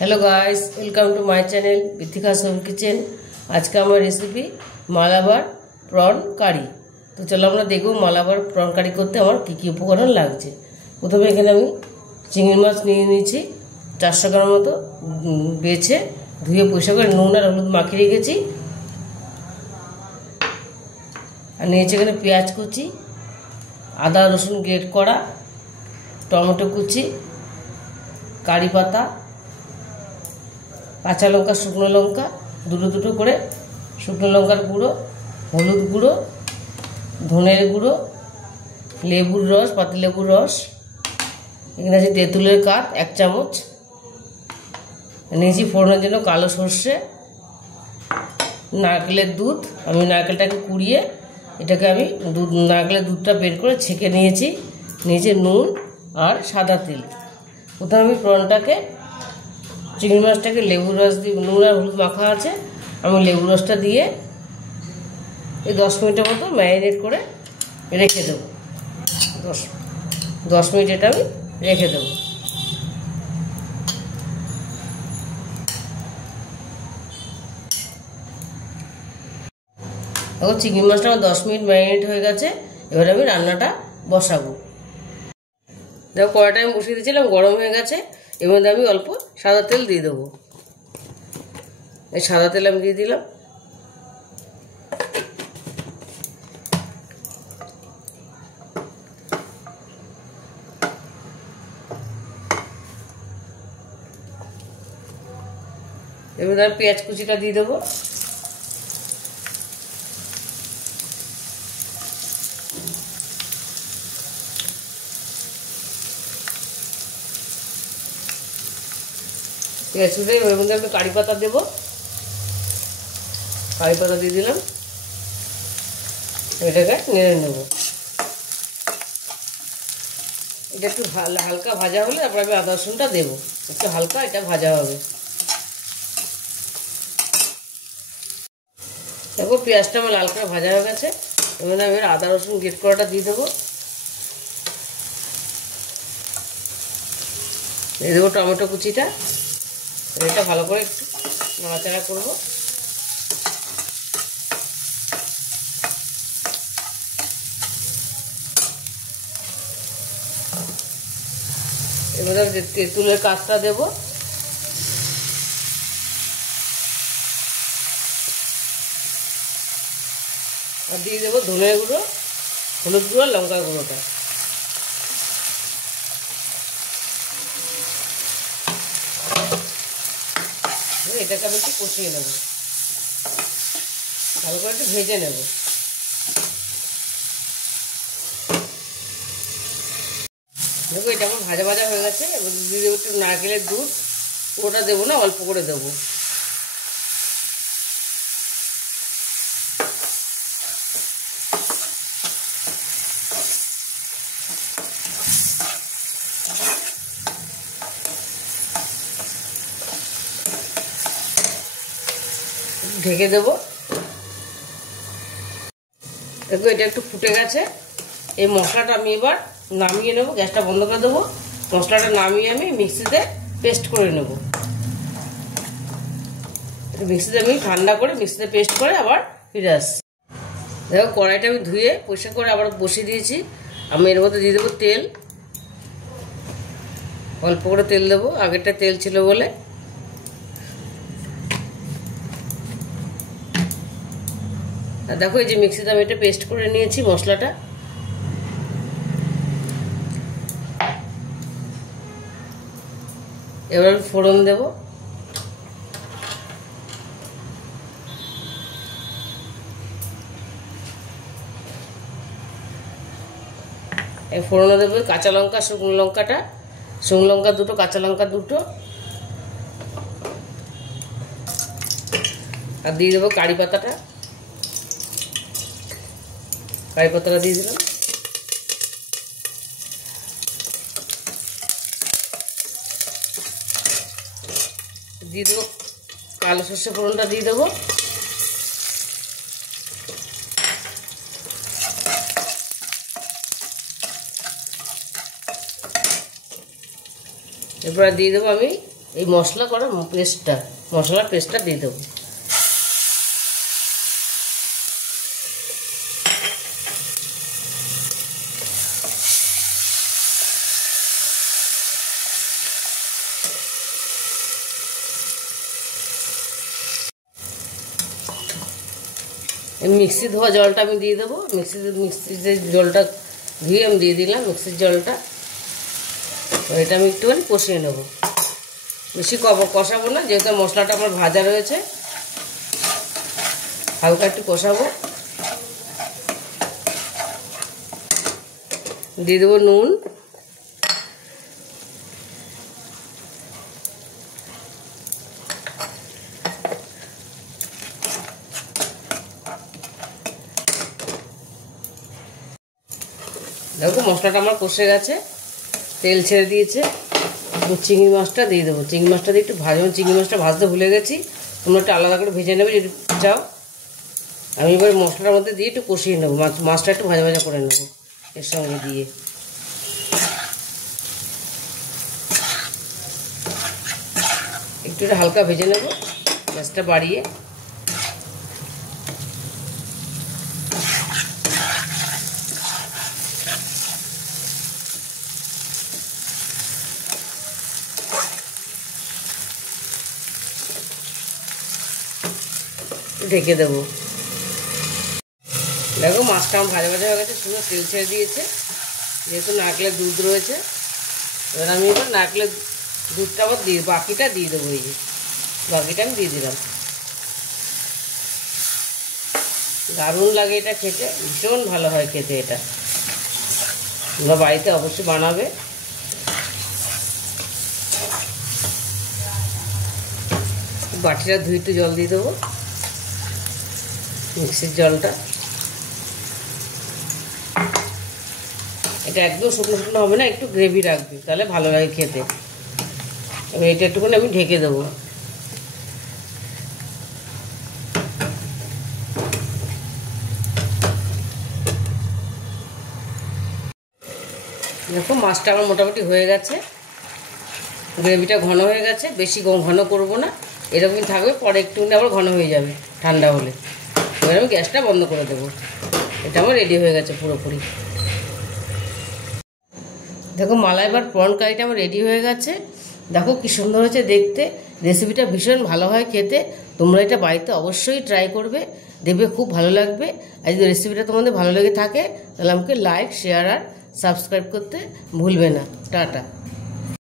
Hello guys, welcome to my channel Bithika's home kitchen. आज का हमारा रेसिपी मालाबार प्रन কারি। तो चलो আমরা দেখব মালাবার প্রন কারি করতে আমার কি কি উপকরণ লাগছে। প্রথমে এখানে আমি চিংড়ি মাছ নিয়ে নিয়েছি 400 গ্রাম মতো, বেছে ধুয়ে পরিষ্কার করে নুন আর হলুদ মাখিয়ে রেখেছি। আর নিয়েছি এখানে পেঁয়াজ কুচি, আদা রসুন গ্রেট করা, টমেটো কুচি, কারি পাতা, কাঁচা লঙ্কা, শুকনো লঙ্কা দুটো দুটো করে, শুকনো লঙ্কার গুঁড়ো, হলুদ গুঁড়ো, ধনের গুঁড়ো, লেবুর রস, পাতিলেবুর রস, এখানে আছে তেঁতুলের কাঠ 1 চামচ, নিয়েছি ফোড়নের জন্য কালো সর্ষে, নারকেলের দুধ। আমি নারকেলটাকে কুড়িয়ে এটাকে আমি নারকেলের দুধটা বের করে ছেঁকে নিয়েছি। নিয়েছি নুন আর সাদা তেল। প্রথমে আমি প্রনটাকে, চিংড়ি মাছটাকে লেবুর রস দিয়ে, নুন আর হলুদ মাখা আছে, আমি লেবুর রসটা দিয়ে এই 10 মিনিটের মতো ম্যারিনেট করে রেখে দেবো। 10 মিনিট এটা আমি রেখে দেবো। দেখো চিংড়ি মাছটা আমার 10 মিনিট ম্যারিনেট হয়ে গেছে। এবার আমি রান্নাটা বসাবো। দেখো কড়াইটা আমি বসিয়ে দিয়েছিলাম, গরম হয়ে গেছে। এর মধ্যে আমি অল্প সাদা তেল দিয়ে দেবো। এই সাদা তেল আমি দিয়ে দিলাম। এর মধ্যে আমি পেঁয়াজ কুচিটা দিয়ে দেবো। পেঁয়াজ কুচি, এর মধ্যে আমি কারি পাতা দেবো। কারি পাতা দিয়ে দিলাম। এটাকে নেড়ে নেব। এটা একটু হালকা ভাজা হলে তারপর আমি আদা রসুনটা দেবো। একটু হালকা এটা ভাজা হবে। দেখো পেঁয়াজটা আমার লাল করে ভাজা হয়ে গেছে। এর মধ্যে আমি আদা রসুন গ্রেট করাটা দিয়ে দেবো। দিয়ে দেবো টমেটো কুচিটা। এটা ভালো করে একটু নাড়াচাড়া করবো। এবার তেঁতুলের কাঠটা দেবো। আর দিয়ে দেবো ধনের গুঁড়ো, হলুদ গুঁড়ো, লঙ্কা গুঁড়োটা। এটাকে আমি একটু কষিয়ে নেব, ভালো করে একটু ভেজে নেব। দেখো এটা আমার ভাজা ভাজা হয়ে গেছে। এবার দিয়ে দেবো একটু নারকেলের দুধ। পুরোটা দেবো না, অল্প করে দেবো। ঢেকে দেবো। দেখো এটা একটু ফুটে গেছে। এই মশলাটা আমি এবার নামিয়ে নেবো। গ্যাসটা বন্ধ করে দেবো। মশলাটা নামিয়ে আমি মিক্সিতে পেস্ট করে নেব। মিক্সিতে আমি ঠান্ডা করে মিক্সিতে পেস্ট করে আবার ফিরে আসছি। দেখো কড়াইটা আমি ধুয়ে পরিষ্কার করে আবার বসিয়ে দিয়েছি। আমি এর মধ্যে দিয়ে দেবো তেল। অল্প করে তেল দেবো, আগেরটা তেল ছিল বলে। আর দেখো এই যে মিক্সিতে আমি এটা পেস্ট করে নিয়েছি মশলাটা। এবার আমি ফোড়ন দেব। এই ফোড়নে দেবো কাঁচা লঙ্কা, শুকনো লঙ্কাটা, শুকনো লঙ্কা দুটো, কাঁচা লঙ্কা দুটো, আর দিয়ে দেবো কারি পাতাটা। কারি পাতাটা দিয়ে দিলাম। দিয়ে দেবো কালো সর্ষে ফোড়নটা দিয়ে দেবো। এরপর দিয়ে দেবো আমি এই মশলা করা মশলার পেস্টটা দিয়ে দেবো। মিক্সি ধোয়া জলটা আমি দিয়ে দেবো। মিক্সিতে জলটা ধুয়ে আমি দিয়ে দিলাম মিক্সির জলটা। এটা আমি একটুখানি কষিয়ে নেবো, বেশি কষাবো না, যেহেতু মশলাটা আমার ভাজা রয়েছে। হালকা একটু কষাবো। দিয়ে দেবো নুন, দেখো মশলাটা আমার কষে গেছে, তেল ছেড়ে দিয়েছে। চিংড়ি মাছটা দিয়ে দেবো। চিংড়ি মাছটা দিয়ে একটু ভাজবো। চিংড়ি মাছটা ভাজতে ভুলে গেছি, তোমরা একটু আলাদা করে ভেজে নেবে যদি চাও। আমি এবার মশলার মধ্যে দিয়ে একটু কষিয়ে নেবো। মাছটা একটু ভাজা ভাজা করে নেবো এর সঙ্গে দিয়ে। একটু হালকা ভেজে নেবো গ্যাসটা বাড়িয়ে। ঢেকে দেবো। দেখো মাছটা আমার ভাজা ভাজা হয়ে গেছে, সুন্দর তেল ছেড়ে দিয়েছে। যেহেতু নারকেলের দুধ রয়েছে, এবার আমি নারকেলের দুধটা আবার বাকিটা দিয়ে দেবো। এই যে বাকিটা আমি দিয়ে দিলাম। দারুণ লাগে এটা খেতে, ভীষণ ভালো হয় খেতে। এটা তোমরা বাড়িতে অবশ্যই বানাবে। বাটিটা ধুয়ে একটু জল দিয়ে দেবো, মিক্সির জলটা। এটা একদম শুকনো শুকনো হবে না, একটু গ্রেভি রাখবে, তাহলে ভালো লাগে খেতে। এবার এটা একটুখানি আমি ঢেকে দেবো। দেখো মাছটা আমার মোটামুটি হয়ে গেছে, গ্রেভিটা ঘন হয়ে গেছে। বেশি ঘন করব না, এরকমই থাকবে। পরে একটুখানি আবার ঘন হয়ে যাবে ঠান্ডা হলে। এবার আমি গ্যাসটা বন্ধ করে দেবো। এটা আমার রেডি হয়ে গেছে পুরোপুরি। দেখো মালাইবার প্রন কারিটা আমার রেডি হয়ে গেছে। দেখো কি সুন্দর হয়েছে দেখতে। রেসিপিটা ভীষণ ভালো হয় খেতে। তোমরা এটা বাড়িতে অবশ্যই ট্রাই করবে, দেখবে খুব ভালো লাগবে। আর যদি রেসিপিটা তোমাদের ভালো লেগে থাকে তাহলে আমাকে লাইক, শেয়ার আর সাবস্ক্রাইব করতে ভুলবে না। টাটা।